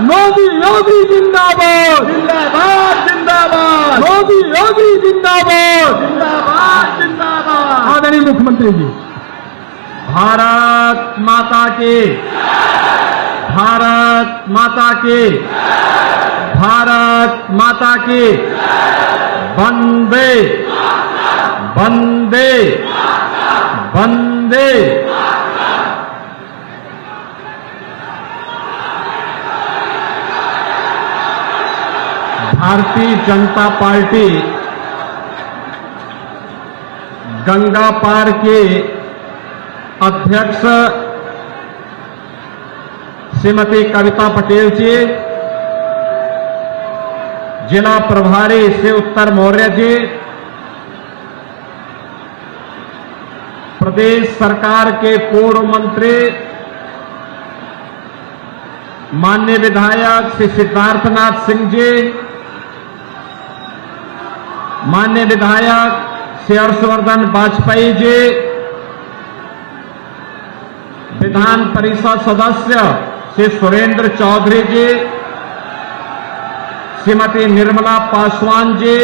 मोदी योगी जिंदाबाद, जिंदाबाद जिंदाबाद, मोदी योगी जिंदाबाद। जिंदाबाद जिंदाबाद। आदरणीय मुख्यमंत्री जी, भारत माता की, भारत माता की, भारत माता की। वंदे वंदे वंदे। भारतीय जनता पार्टी गंगा पार के अध्यक्ष श्रीमती कविता पटेल जी, जिला प्रभारी श्री उत्तर मौर्य जी, प्रदेश सरकार के पूर्व मंत्री माननीय विधायक श्री सिद्धार्थनाथ सिंह जी, माननीय विधायक श्री हर्षवर्धन वाजपेयी जी, विधान परिषद सदस्य श्री सुरेंद्र चौधरी जी, श्रीमती निर्मला पासवान जी,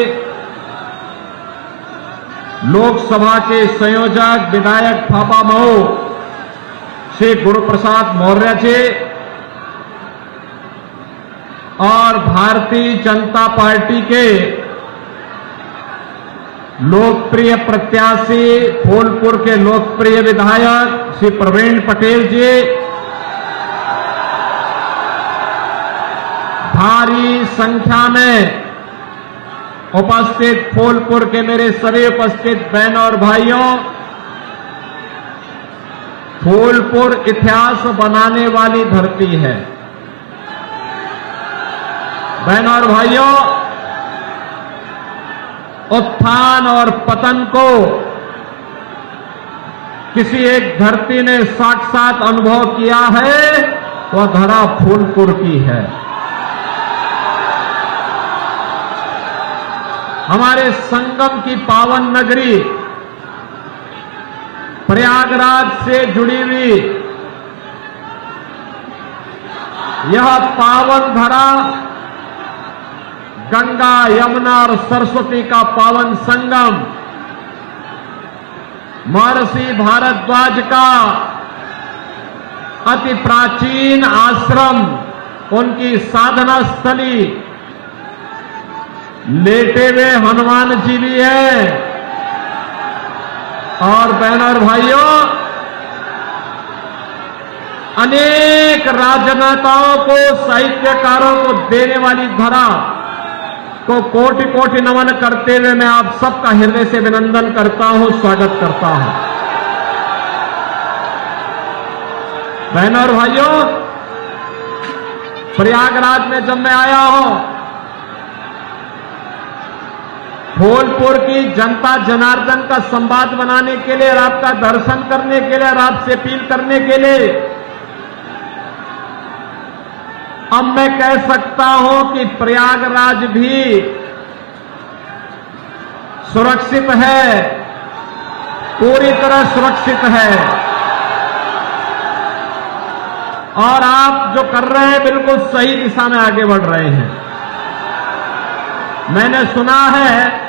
लोकसभा के संयोजक विधायक फाफा मऊ श्री गुरुप्रसाद मौर्य जी और भारतीय जनता पार्टी के लोकप्रिय प्रत्याशी फूलपुर के लोकप्रिय विधायक श्री प्रवीण पटेल जी, भारी संख्या में उपस्थित फूलपुर के मेरे सभी उपस्थित बहनों और भाइयों, फूलपुर इतिहास बनाने वाली धरती है। बहनों और भाइयों, उत्थान और पतन को किसी एक धरती ने साक्षात अनुभव किया है, वह धरा फूलपुर की है। हमारे संगम की पावन नगरी प्रयागराज से जुड़ी हुई यह पावन धरा गंगा, यमुना और सरस्वती का पावन संगम, महर्षि भारद्वाज का अति प्राचीन आश्रम, उनकी साधना स्थली, लेटे हुए हनुमान जी भी है। और बहनों और भाइयों, अनेक राजनेताओं को, साहित्यकारों को देने वाली धरा को कोटि कोटि नमन करते हुए मैं आप सबका हृदय से अभिनंदन करता हूं, स्वागत करता हूं। बहनों और भाइयों, प्रयागराज में जब मैं आया हूं, फूलपुर की जनता जनार्दन का संवाद बनाने के लिए और आपका दर्शन करने के लिए और आपसे अपील करने के लिए, अब मैं कह सकता हूं कि प्रयागराज भी सुरक्षित है, पूरी तरह सुरक्षित है। और आप जो कर रहे हैं बिल्कुल सही दिशा में आगे बढ़ रहे हैं। मैंने सुना है,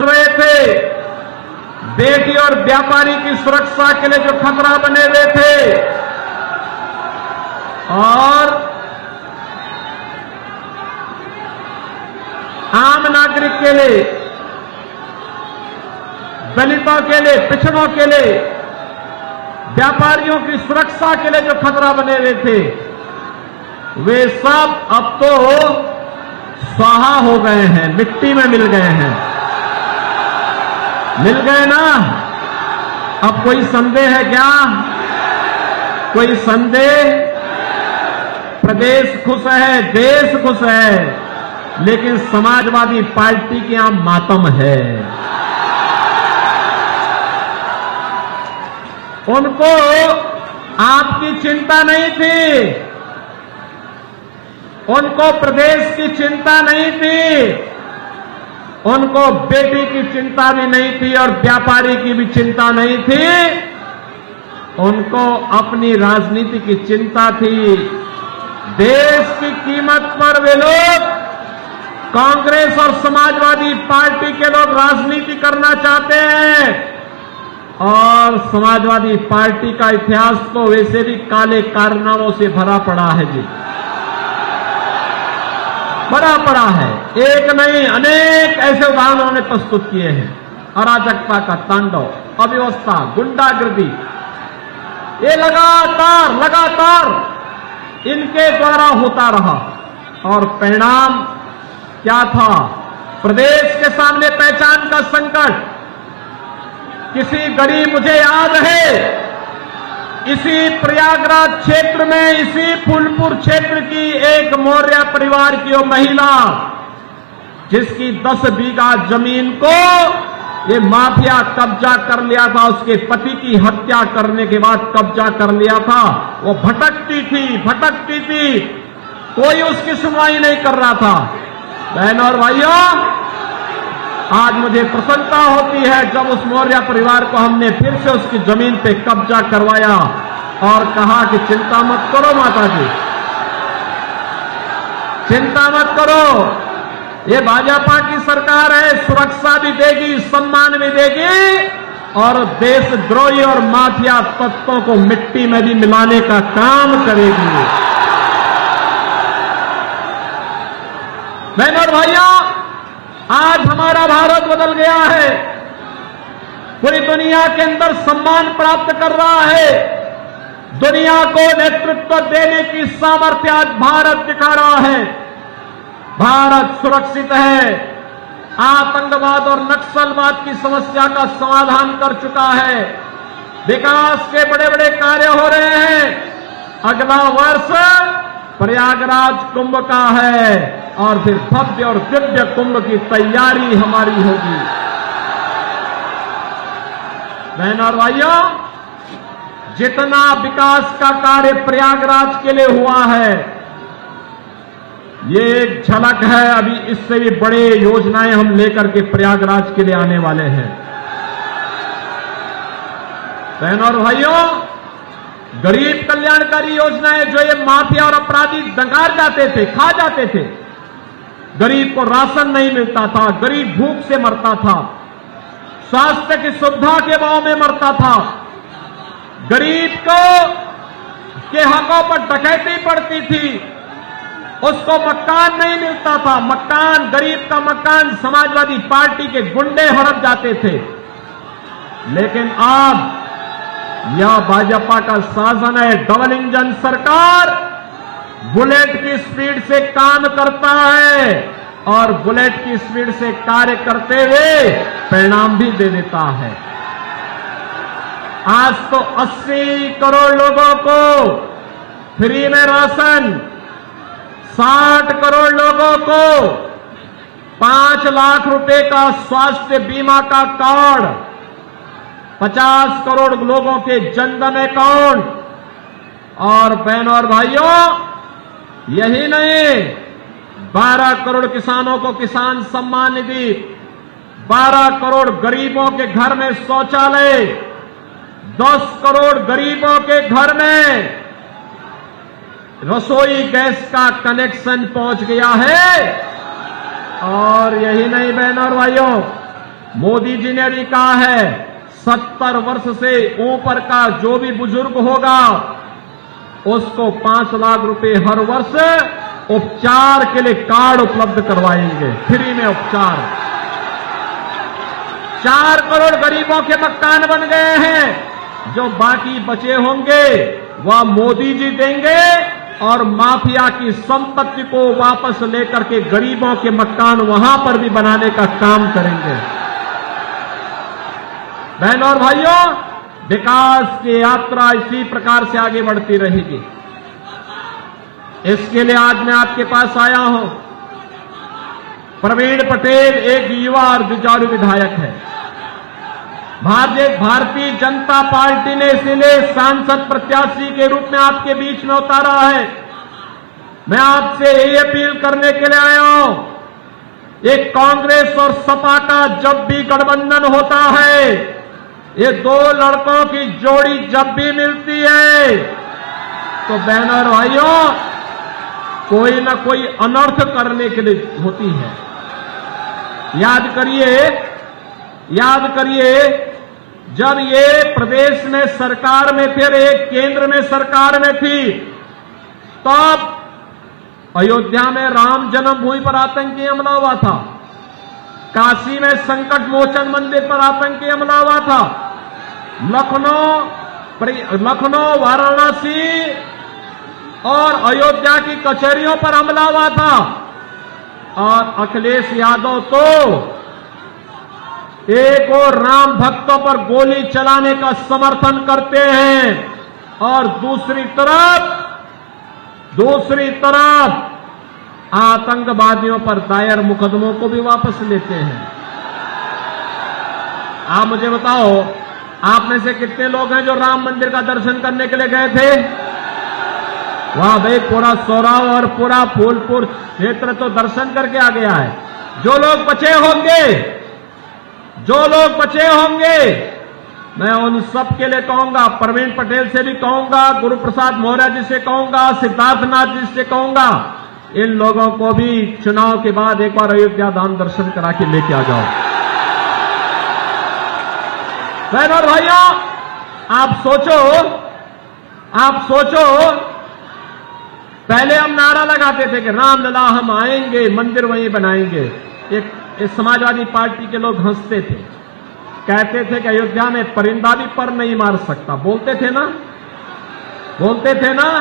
रहे थे, बेटी और व्यापारी की सुरक्षा के लिए जो खतरा बने हुए थे, और आम नागरिक के लिए, दलितों के लिए, पिछड़ों के लिए, व्यापारियों की सुरक्षा के लिए जो खतरा बने हुए थे, वे सब अब तो स्वाहा हो गए हैं, मिट्टी में मिल गए हैं। मिल गए ना? अब कोई संदेह है क्या? कोई संदेह? प्रदेश खुश है, देश खुश है, लेकिन समाजवादी पार्टी के यहां मातम है। उनको आपकी चिंता नहीं थी, उनको प्रदेश की चिंता नहीं थी, उनको बेटी की चिंता भी नहीं थी और व्यापारी की भी चिंता नहीं थी। उनको अपनी राजनीति की चिंता थी। देश की कीमत पर वे लोग, कांग्रेस और समाजवादी पार्टी के लोग राजनीति करना चाहते हैं। और समाजवादी पार्टी का इतिहास तो वैसे भी काले कारनामों से भरा पड़ा है जी, भरा पड़ा है। एक नहीं, अनेक ऐसे उदाहरण उन्होंने प्रस्तुत किए हैं। अराजकता का तांडव, अव्यवस्था, गुंडागर्दी, ये लगातार इनके द्वारा होता रहा। और परिणाम क्या था? प्रदेश के सामने पहचान का संकट। किसी गरीब, मुझे याद है, इसी प्रयागराज क्षेत्र में, इसी फूलपुर क्षेत्र की एक मौर्य परिवार की वो महिला, जिसकी 10 बीघा जमीन को ये माफिया कब्जा कर लिया था, उसके पति की हत्या करने के बाद कब्जा कर लिया था। वो भटकती थी, कोई उसकी सुनवाई नहीं कर रहा था। बहनों और भाइयों, आज मुझे प्रसन्नता होती है जब उस मौर्य परिवार को हमने फिर से उसकी जमीन पे कब्जा करवाया और कहा कि चिंता मत करो माता जी, चिंता मत करो, ये भाजपा की सरकार है, सुरक्षा भी देगी, सम्मान भी देगी और देशद्रोही और माफिया तत्वों को मिट्टी में भी मिलाने का काम करेगी। बहनों और भाइयों, आज हमारा भारत बदल गया है, पूरी दुनिया के अंदर सम्मान प्राप्त कर रहा है। दुनिया को नेतृत्व देने की सामर्थ्य आज भारत दिखा रहा है। भारत सुरक्षित है, आतंकवाद और नक्सलवाद की समस्या का समाधान कर चुका है, विकास के बड़े बड़े कार्य हो रहे हैं। अगला वर्ष प्रयागराज कुंभ का है और फिर भव्य और दिव्य कुंभ की तैयारी हमारी होगी। बहनों और भाइयों, जितना विकास का कार्य प्रयागराज के लिए हुआ है, ये एक झलक है। अभी इससे भी बड़े योजनाएं हम लेकर के प्रयागराज के लिए आने वाले हैं। बहनों और भाइयों, गरीब कल्याणकारी योजनाएं जो ये माफिया और अपराधी डकार जाते थे, खा जाते थे, गरीब को राशन नहीं मिलता था, गरीब भूख से मरता था, स्वास्थ्य की सुविधा के अभाव में मरता था, गरीब को के हकों पर डकैती पड़ती थी, उसको मकान नहीं मिलता था, मकान, गरीब का मकान समाजवादी पार्टी के गुंडे हड़प जाते थे। लेकिन अब यह भाजपा का शासन है, डबल इंजन सरकार बुलेट की स्पीड से काम करता है और बुलेट की स्पीड से कार्य करते हुए परिणाम भी दे देता है। आज तो 80 करोड़ लोगों को फ्री में राशन, 60 करोड़ लोगों को 5 लाख रुपए का स्वास्थ्य बीमा का कार्ड, 50 करोड़ लोगों के जनधन अकाउंट, और बहनों और भाइयों, यही नहीं, 12 करोड़ किसानों को किसान सम्मान निधि, 12 करोड़ गरीबों के घर में शौचालय, 10 करोड़ गरीबों के घर में रसोई गैस का कनेक्शन पहुंच गया है। और यही नहीं बहनों और भाइयों, मोदी जी ने भी कहा है 70 वर्ष से ऊपर का जो भी बुजुर्ग होगा उसको 5 लाख रुपए हर वर्ष उपचार के लिए कार्ड उपलब्ध करवाएंगे, फ्री में उपचार। 4 करोड़ गरीबों के मकान बन गए हैं। जो बाकी बचे होंगे वह मोदी जी देंगे और माफिया की संपत्ति को वापस लेकर के गरीबों के मकान वहां पर भी बनाने का काम करेंगे। बहनों और भाइयों, विकास की यात्रा इसी प्रकार से आगे बढ़ती रहेगी। इसके लिए आज मैं आपके पास आया हूं। प्रवीण पटेल एक युवा और जुझारू विधायक है। भारतीय जनता पार्टी ने इसलिए सांसद प्रत्याशी के रूप में आपके बीच में उतारा है। मैं आपसे यही अपील करने के लिए आया हूं, एक कांग्रेस और सपा का जब भी गठबंधन होता है, ये 2 लड़कों की जोड़ी जब भी मिलती है तो बहनों और भाइयों कोई ना कोई अनर्थ करने के लिए होती है। याद करिए जब ये प्रदेश में सरकार में फिर एक केंद्र में सरकार में थी, तब अयोध्या में राम जन्मभूमि पर आतंकी हमला हुआ था, काशी में संकट मोचन मंदिर पर आतंकी हमला हुआ था, लखनऊ, वाराणसी और अयोध्या की कचहरियों पर हमला हुआ था। और अखिलेश यादव तो एक और राम भक्तों पर गोली चलाने का समर्थन करते हैं और दूसरी तरफ आतंकवादियों पर दायर मुकदमों को भी वापस लेते हैं। आप मुझे बताओ, आप में से कितने लोग हैं जो राम मंदिर का दर्शन करने के लिए गए थे? वाह भाई, पूरा सौराव और पूरा फूलपुर क्षेत्र तो दर्शन करके आ गया है। जो लोग बचे होंगे मैं उन सब के लिए कहूंगा, प्रवीण पटेल से भी कहूंगा, गुरु प्रसाद मौर्य जी से कहूंगा, सिद्धार्थनाथ जी से कहूंगा, इन लोगों को भी चुनाव के बाद एक बार अयोध्या धाम दर्शन करा के लेके आ जाओ। बहनों और भाइयों, आप सोचो पहले हम नारा लगाते थे कि रामलला हम आएंगे, मंदिर वहीं बनाएंगे। एक समाजवादी पार्टी के लोग हंसते थे, कहते थे कि अयोध्या में परिंदा भी पर नहीं मार सकता। बोलते थे ना।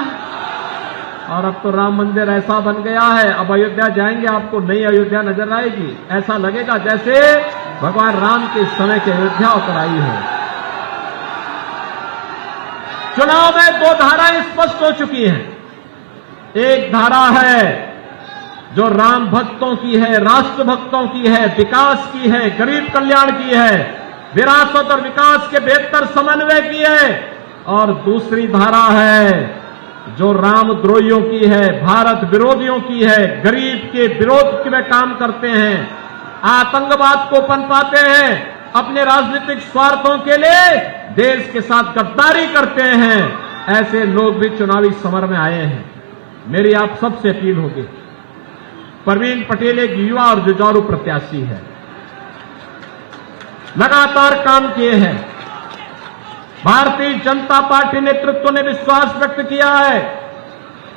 और अब तो राम मंदिर ऐसा बन गया है, अब अयोध्या जाएंगे आपको नई अयोध्या नजर आएगी। ऐसा लगेगा जैसे भगवान राम के समय की अयोध्या उतर आई है। चुनाव में 2 धाराएं स्पष्ट हो चुकी हैं। एक धारा है जो राम भक्तों की है, राष्ट्र भक्तों की है, विकास की है, गरीब कल्याण की है, विरासत और विकास के बेहतर समन्वय की है। और दूसरी धारा है जो रामद्रोहियों की है, भारत विरोधियों की है, गरीब के विरोध में काम करते हैं, आतंकवाद को पनपाते हैं, अपने राजनीतिक स्वार्थों के लिए देश के साथ गद्दारी करते हैं। ऐसे लोग भी चुनावी समर में आए हैं। मेरी आप सबसे अपील होगी, प्रवीण पटेल एक युवा और जुझारू प्रत्याशी है, लगातार काम किए हैं। भारतीय जनता पार्टी नेतृत्व ने विश्वास व्यक्त किया है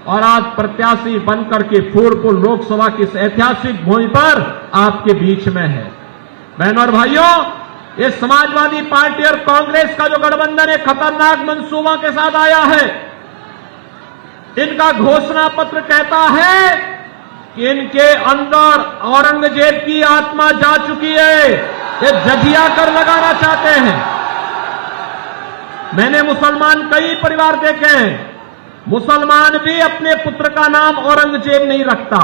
और आज प्रत्याशी बनकर के फूलपुर लोकसभा की इस ऐतिहासिक भूमि पर आपके बीच में है। बहनों और भाइयों, ये समाजवादी पार्टी और कांग्रेस का जो गठबंधन है, खतरनाक मंसूबा के साथ आया है। इनका घोषणा पत्र कहता है कि इनके अंदर औरंगजेब की आत्मा जा चुकी है, ये जजिया कर लगाना चाहते हैं। मैंने मुसलमान कई परिवार देखे हैं, मुसलमान भी अपने पुत्र का नाम औरंगजेब नहीं रखता,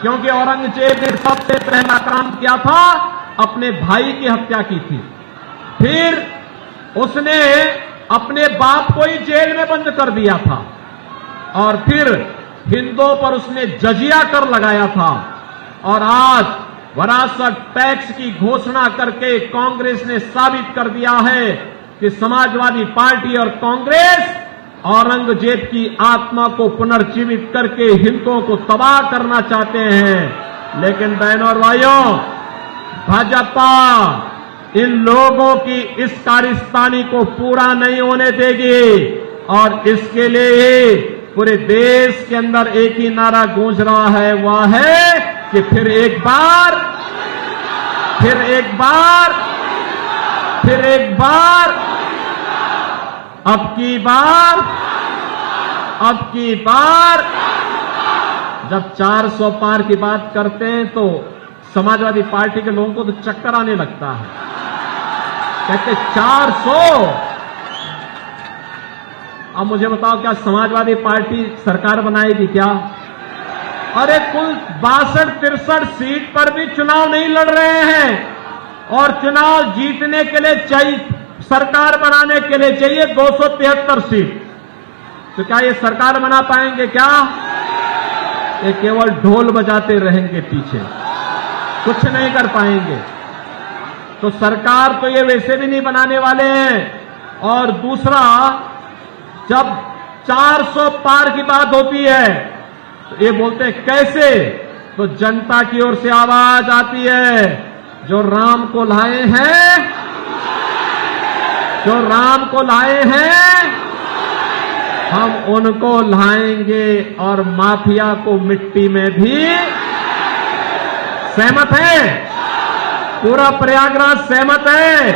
क्योंकि औरंगजेब ने सबसे पहला काम किया था, अपने भाई की हत्या की थी। फिर उसने अपने बाप को ही जेल में बंद कर दिया था और फिर हिंदुओं पर उसने जजिया कर लगाया था। और आज विरासत टैक्स की घोषणा करके कांग्रेस ने साबित कर दिया है कि समाजवादी पार्टी और कांग्रेस औरंगजेब की आत्मा को पुनर्जीवित करके हिंदुओं को तबाह करना चाहते हैं। लेकिन बहनों और भाइयों, भाजपा इन लोगों की इस कारस्तानी को पूरा नहीं होने देगी और इसके लिए पूरे देश के अंदर एक ही नारा गूंज रहा है, वह है कि फिर एक बार, फिर एक बार, फिर एक बार, अब की बार, अब की बार। जब 400 पार की बात करते हैं तो समाजवादी पार्टी के लोगों को तो चक्कर आने लगता है, कहते 400। अब मुझे बताओ, क्या समाजवादी पार्टी सरकार बनाएगी क्या? अरे कुल 62-63 सीट पर भी चुनाव नहीं लड़ रहे हैं, और चुनाव जीतने के लिए चाहिए, सरकार बनाने के लिए चाहिए 273 सीट। तो क्या ये सरकार बना पाएंगे क्या? ये केवल ढोल बजाते रहेंगे पीछे, कुछ नहीं कर पाएंगे। तो सरकार तो ये वैसे भी नहीं बनाने वाले हैं। और दूसरा, जब 400 पार की बात होती है तो ये बोलते हैं कैसे? तो जनता की ओर से आवाज आती है, जो राम को लाए हैं, जो राम को लाए हैं, हम उनको लाएंगे और माफिया को मिट्टी में भी। सहमत है? पूरा प्रयागराज सहमत है,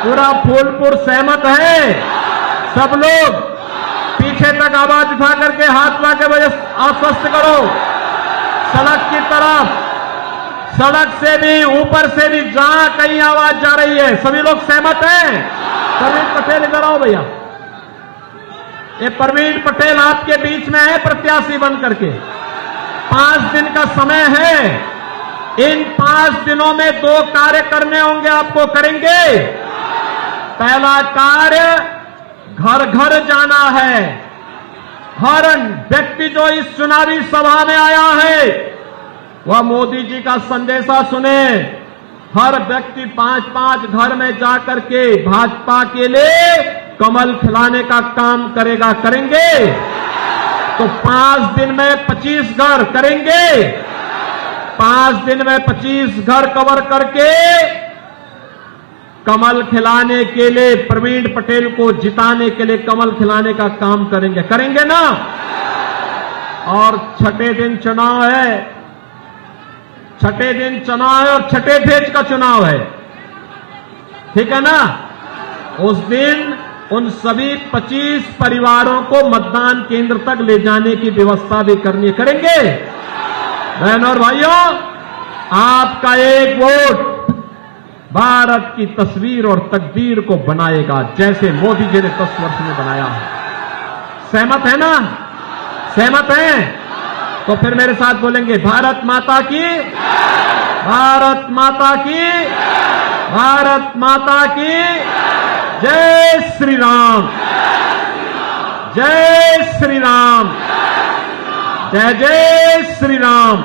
पूरा फूलपुर सहमत है। सब लोग पीछे तक आवाज उठा करके हाथ ला के वजह आश्वस्त करो। सड़क की तरफ, सड़क से भी, ऊपर से भी, जहां कहीं आवाज जा रही है, सभी लोग सहमत हैं। प्रवीण पटेल इधर आओ भैया। ये प्रवीण पटेल आपके बीच में है प्रत्याशी बन करके। 5 दिन का समय है, इन 5 दिनों में 2 कार्य करने होंगे आपको, करेंगे। पहला कार्य, घर घर जाना है। हर व्यक्ति जो इस चुनावी सभा में आया है वह मोदी जी का संदेशा सुने। हर व्यक्ति 5-5 घर में जाकर के भाजपा के लिए कमल खिलाने का काम करेगा, करेंगे। तो 5 दिन में 25 घर करेंगे। 5 दिन में 25 घर कवर करके कमल खिलाने के लिए, प्रवीण पटेल को जिताने के लिए कमल खिलाने का काम करेंगे, करेंगे ना? और छठे दिन चुनाव है, छठे दिन चुनाव है और छठे फेज का चुनाव है, ठीक है ना? उस दिन उन सभी 25 परिवारों को मतदान केंद्र तक ले जाने की व्यवस्था भी करनी, करेंगे। बहनों और भाइयों, आपका एक वोट भारत की तस्वीर और तकदीर को बनाएगा, जैसे मोदी जी ने 10 वर्ष में बनाया है। सहमत है ना? सहमत है? तो फिर मेरे साथ बोलेंगे, भारत माता की, भारत माता की, भारत माता की जय श्री राम, जय श्री राम, जय जय श्री राम।